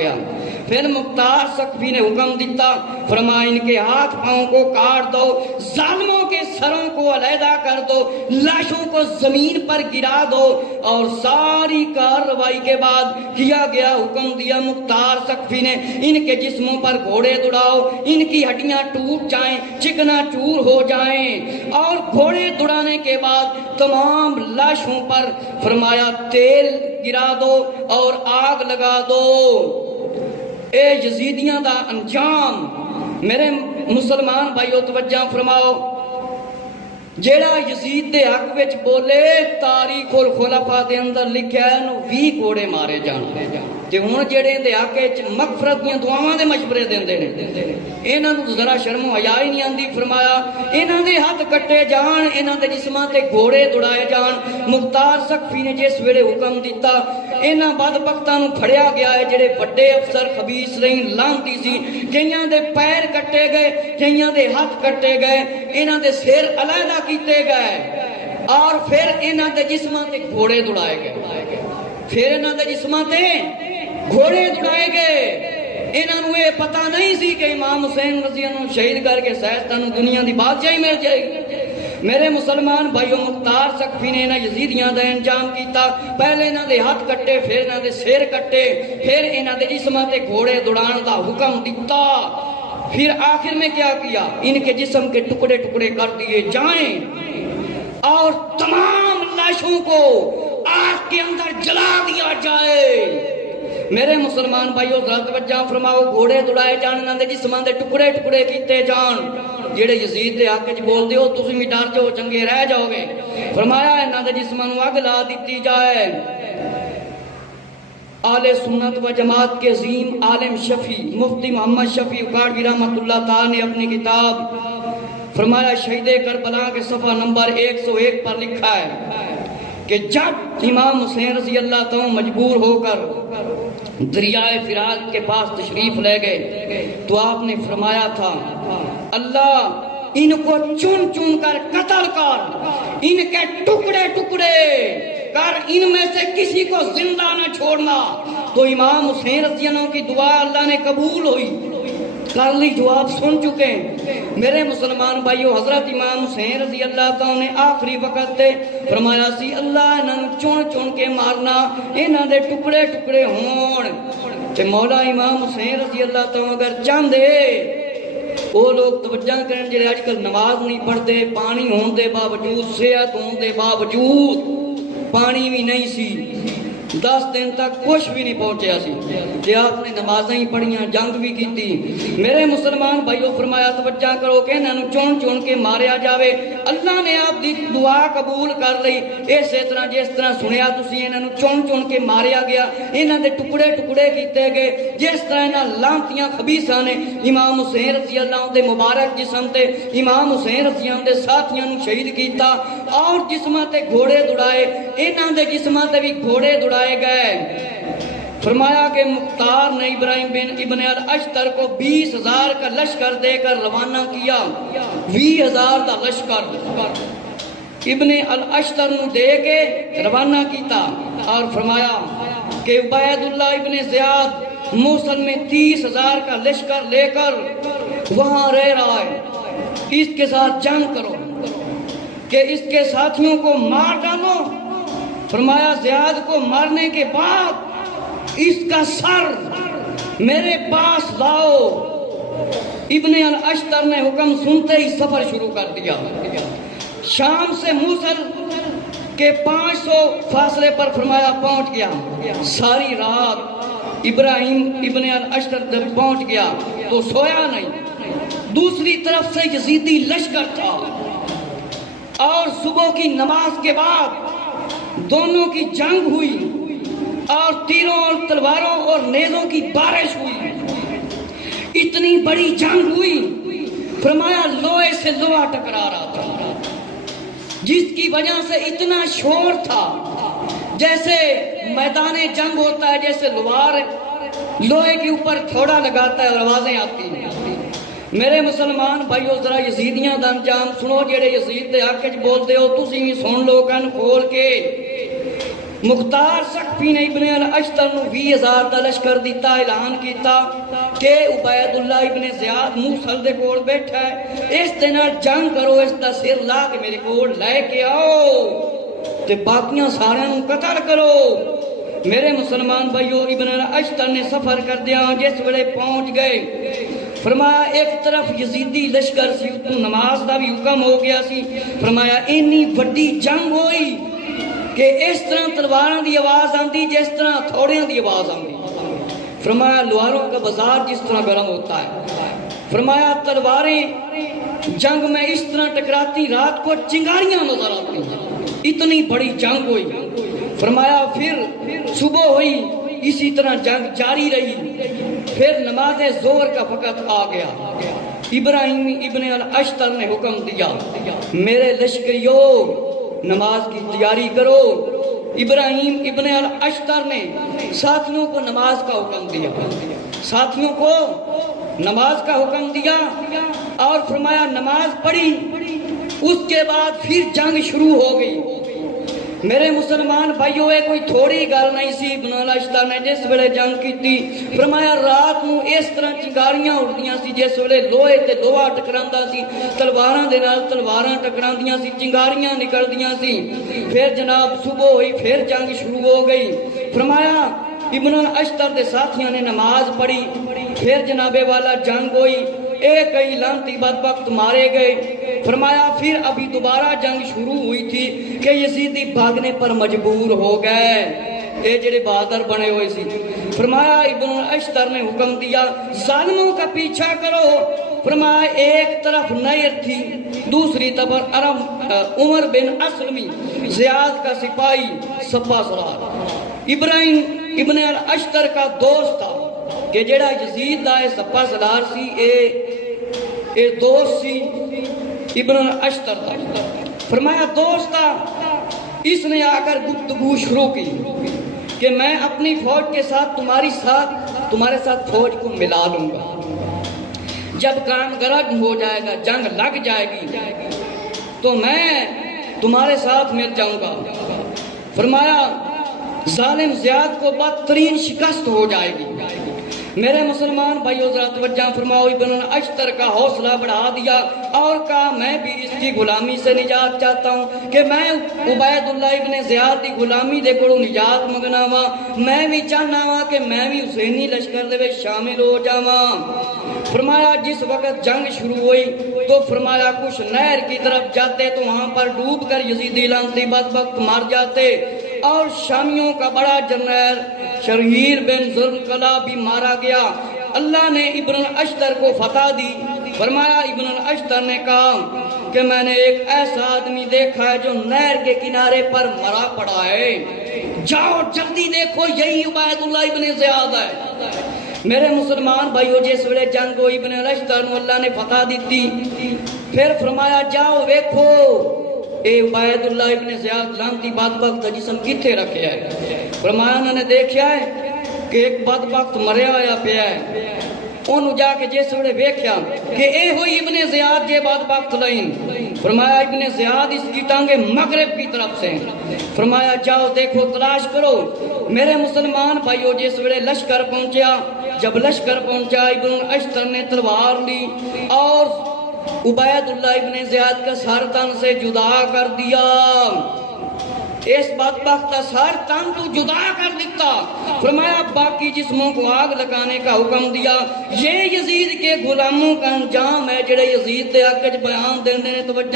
گیا۔ پھر مختار سقفی نے حکم دیتا، فرمایا ان کے ہاتھ پاؤں کو کاٹ دو، ظالموں کے سروں کو علیحدہ کر دو، لاشوں کو زمین پر گرا دو۔ اور ساری کارروائی کے بعد کیا گیا حکم دیا مختار سقفی نے، ان کے جسموں پر گھوڑے دوڑاؤ، ان کی ہڈیاں ٹوٹ جائیں، چکنا چور ہو جائیں۔ اور گھوڑے دوڑانے کے بعد تمام لاشوں پر فرمایا تیل گرا دو اور آگ لگا دو۔ اے یزیدیاں دا انجام میرے مسلمان بھائیو توجہ فرماؤ، جیڑا یزید دے حق وچ بولے تاریخ الخلفاء دے اندر لکھیا ہے نو 20 گھوڑے مارے جان۔ تے ہن جیڑے دے حق وچ مغفرت دیاں دعاواں دے مشورے دیندے نے، انہاں نوں ذرا شرم و حیا ہی نہیں آندی۔ فرمایا انہاں دے ہاتھ کٹے جان، انہاں دے جسماں تے گھوڑے دوڑائے جان۔ مختار سقفی نے جس ویلے حکم دیتا، انہاں بدبختاں نوں پھڑیا گیا ہے جڑے بڑے افسر خبیث رہین لعنتی سی، کئیاں دے پیر کٹے گئے، کئیاں دے ہاتھ کٹے گئے، انہاں دے سر علیحدہ کیتے گئے، اور پھر انہاں دے جسماں تے گھوڑے دوڑائے گئے۔ پھر انہاں دے جسماں تے گھوڑے دوڑائے گئے۔ انہاں نوں یہ پتہ نہیں سی کہ امام حسین رضی اللہ عنہ شہید کر کے سائنسدانوں دنیا دی بادشاہی مل جائے گی۔ میرے مسلمان بھائیو مختار سقفی نے انہاں یزیدیاں دا انجام کیتا، پہلے انہاں دے ہاتھ کٹے، پھر انہاں دے سر کٹے، پھر انہاں دے جسماں تے گھوڑے دوڑان دا حکم دیتا۔ پھر آخر میں کیا کیا؟ ان کے جسم کے ٹکڑے ٹکڑے کر دیے جائیں اور تمام لاشوں کو آگ کے اندر جلا دیا جائے۔ میرے مسلمان بھائیو ذرا توجہ فرماؤ، گھوڑے دوڑائے جان، انہاں دے جسماں دے ٹکڑے ٹکڑے کیتے جان۔ جڑے یزید دے حق وچ بول دیو تسی بھی ڈر جاؤ، چنگے رہ جاؤ گے۔ فرمایا انہاں دے جسماں نوں اگ لا دتی جائے۔ اہل سنت و جماعت کے عظیم عالم شفیع مفتی محمد شفیع اکاڑوی رحمۃ اللہ تعالی نے اپنی کتاب فرمایا شہید کربلا کے صفحہ نمبر 101 پر لکھا ہے کہ جب امام حسین رضی اللہ تعالی مجبور ہو کر دریائے فرات کے پاس تشریف لے گئے تو آپ نے فرمایا تھا، اللہ ان کو چن چن کر قتل کر، ان کے ٹکڑے ٹکڑے کر، ان میں سے کسی کو زندہ نہ چھوڑنا۔ تو امام حسین رضی اللہ عنہ کی دعا اللہ نے قبول ہوئی، کر لی، جواب سن چکے ہیں۔ میرے مسلمان بھائیو، حضرت امام حسین رضی اللہ تعالیٰ نے آخری وقت تے فرمایا سی اللہ انہاں چن چن کے مارنا، انہاں دے ٹکڑے ٹکڑے ہون۔ تے مولا امام حسین رضی اللہ تعالیٰ اگر چاہندے وہ لوگ توجہ کریں جڑے آج کل نماز نہیں پڑھتے، پانی ہون دے باوجود، صحت ہون دے باوجود، پانی بھی نہیں سی، 10 دن تک کچھ بھی نہیں پہنچیا سی، کہ آپ نے نمازیں ہی پڑھیاں، جنگ بھی کیتی۔ میرے مسلمان بھائیو فرمایا توجہ کرو کہ انہاں نوں چون چون کے ماریا جاوے۔ اللہ نے آپ دی دعا قبول کر لئی، اسی طرح جس طرح سنیا تسی انہاں نوں چون چون کے ماریا گیا، انہاں دے ٹکڑے ٹکڑے کیتے گئے، جس طرح انہاں لعنتیاں خبیثاں نے امام حسین رضی اللہ عنہ دے مبارک جسم تے امام حسین رضی اللہ عنہ دے ساتھیاں نوں شہید کیتا اور جسماں تے گھوڑے دوڑائے، انہاں دے جسماں تے بھی گھوڑے دوڑائے گئے۔ فرمایا کہ مختار نے ابراہیم بن ابن الاشتر کو 20,000 کا لشکر دے کر روانہ کیا، 20,000 کا لشکر ابن الاشتر نو دے کے روانہ کیتا، اور فرمایا کہ عبید اللہ ابن زیاد موصل میں 30,000 کا لشکر لے کر وہاں رہ رہا ہے، اس کے ساتھ جنگ کرو کہ اس کے ساتھیوں کو مار ڈالو۔ فرمایا زیاد کو مارنے کے بعد اس کا سر میرے پاس لاؤ۔ ابن الاشتر نے حکم سنتے ہی سفر شروع کر دیا، شام سے موصل کے 500 فاصلے پر فرمایا پہنچ گیا۔ ساری رات ابراہیم ابن الاشتر جب پہنچ گیا تو سویا نہیں، دوسری طرف سے یزیدی لشکر تھا، اور صبح کی نماز کے بعد دونوں کی جنگ ہوئی اور تیروں اور تلواروں اور نیزوں کی بارش ہوئی، اتنی بڑی جنگ ہوئی، فرمایا لوہے سے لوہا ٹکرا رہا تھا، جس کی وجہ سے اتنا شور تھا جیسے میدان جنگ ہوتا ہے، جیسے لوہار لوہے کے اوپر تھوڑا لگاتا ہے اور آوازیں آتی ہیں۔ میرے مسلمان بھائیو ذرا یزیدیاں دا انجام سنو، جڑے یزید دے حق وچ بولدے ہو تسی بھی سن لو کن کھول کے۔ مختار سقفی نے ابن الاشتر نو 20,000 دا لشکر دیتا، اعلان کیتا کہ عبید اللہ ابن زیاد موصل دے کول بیٹھا ہے، اس دے نال جنگ کرو، اس دا سر لا کے میرے کول لے کے آؤ تے باقیاں سارے نو قتل کرو۔ میرے مسلمان بھائیو، ابن الاشتر نے سفر کر دیا، جس ویلے پہنچ گئے فرمایا ایک طرف یزیدی لشکر سی، اتوں نماز دا بھی حکم ہو گیا سی، فرمایا اینی وڈی جنگ ہوئی کہ اس طرح تلواراں دی آواز آندی جس طرح تھوڑیاں دی آواز آندی۔ فرمایا لوہاروں کا بازار جس طرح گرم ہوتا ہے، فرمایا تلواریں جنگ میں اس طرح ٹکراتی، رات کو چنگاریاں نظر آتی ہیں، اتنی بڑی جنگ ہوئی۔ فرمایا پھر صبح ہوئی، اسی طرح جنگ جاری رہی، پھر نماز ظہر کا وقت آ گیا۔ ابراہیم ابن الاشتر نے حکم دیا، میرے لشکریوں نماز کی تیاری کرو۔ ابراہیم ابن الاشتر نے ساتھیوں کو نماز کا حکم دیا، ساتھیوں کو نماز کا حکم دیا اور فرمایا نماز پڑھی، اس کے بعد پھر جنگ شروع ہو گئی۔ میرے مسلمان بھائیو، یہ کوئی تھوڑی گل نہیں سی۔ ابن الاشتر نے جس ویلے جنگ کیتی، فرمایا رات نو اس طرح چنگاریاں اڑدیاں سی جس ویلے لوہے تے لوہا ٹکراندا سی، تلواراں دے نال تلواراں ٹکراندیاں سی، چنگاریاں نکلدیاں سی۔ پھر جناب صبح ہوئی، پھر جنگ شروع ہو گئی۔ فرمایا ابن الاشتر دے ساتھیاں نے نماز پڑھی، پھر جناب والا جنگ ہوئی، ایک کئی لعنتی بدبخت مارے گئے۔ فرمایا پھر ابھی دوبارہ جنگ شروع ہوئی تھی کہ یزیدی بھاگنے پر مجبور ہو گئے، اے جڑے بہادر بنے ہوئے سی۔ فرمایا ابن الاشتر نے حکم دیا ظالموں کا پیچھا کرو۔ فرمایا ایک طرف نیر تھی، دوسری طرف عمر بن اسلمی زیاد کا سپاہی سپہ سالار ابراہیم ابن الاشتر کا دوست تھا کہ جڑا یزید دا سپہ سالار سی، اے دوست سی ابن الاشتر دا۔ فرمایا دوست تھا، اس نے آ کر گفتگو شروع کی کہ میں اپنی فوج کے ساتھ تمہارے ساتھ فوج کو ملا لوں گا، جب کام گرم ہو جائے گا، جنگ لگ جائے گی تو میں تمہارے ساتھ مل جاؤں گا۔ فرمایا ظالم زیاد کو بدترین شکست ہو جائے گی۔ میرے مسلمان بھائیو ذرا توجہ فرماؤ، ابن الاشتر کا حوصلہ بڑھا دیا اور کہا میں بھی اس کی غلامی سے نجات چاہتا ہوں کہ میں عبید اللہ ابن زیاد کی غلامی دے کولوں نجات منگنا وا، میں بھی چاہنا وا کہ میں بھی حسینی لشکر دے وچ شامل ہو جاواں۔ فرمایا جس وقت جنگ شروع ہوئی تو فرمایا کچھ نہر کی طرف جاتے تو وہاں پر ڈوب کر یزیدی لعنتی بدبخت مر جاتے، اور شامیوں کا بڑا جرنیل شرحیل بن ذوالقلع بھی مارا گیا۔ اللہ نے ابن الاشتر کو فتح دی۔ فرمایا ابن الاشتر نے کہا کہ میں نے ایک ایسا آدمی دیکھا ہے جو نہر کے کنارے پر مرا پڑا ہے، جاؤ جلدی دیکھو، یہی عبید اللہ ابن زیاد ہے۔ میرے مسلمان بھائیو، جس ویلے جنگ ہوئی ابن الاشتر نو اللہ نے فتح دیتی، پھر فرمایا جاؤ ویکھو اے عبید اللہ ابن زیاد لعنتی بدبخت جسم کتھے رکھیا ہے۔ فرمایا انہوں نے دیکھا ہے کہ ایک بدبخت مریا ہوا پیا ہے، انہوں جا کے جس ویلے ویکھیا کہ اے ہوئی ابن زیاد جے بدبخت لائن۔ فرمایا ابن زیاد اس کی ٹانگیں مغرب کی طرف سے۔ فرمایا جاؤ دیکھو تلاش کرو۔ میرے مسلمان بھائیو، جس ویلے لشکر پہنچیا، جب لشکر پہنچا ابن الاشتر نے تلوار لی اور عبید اللہ ابن زیاد کا سر تن سے جدا کر دیا۔ اس بدبخت کا سر تن تو جدا کر دیتا۔ فرمایا باقی جسموں کو آگ لگانے کا حکم دیا۔ یہ یزید کے غلاموں کا انجام ہے جڑے یزید دے حق وچ بیان دیندے نے۔ توجہ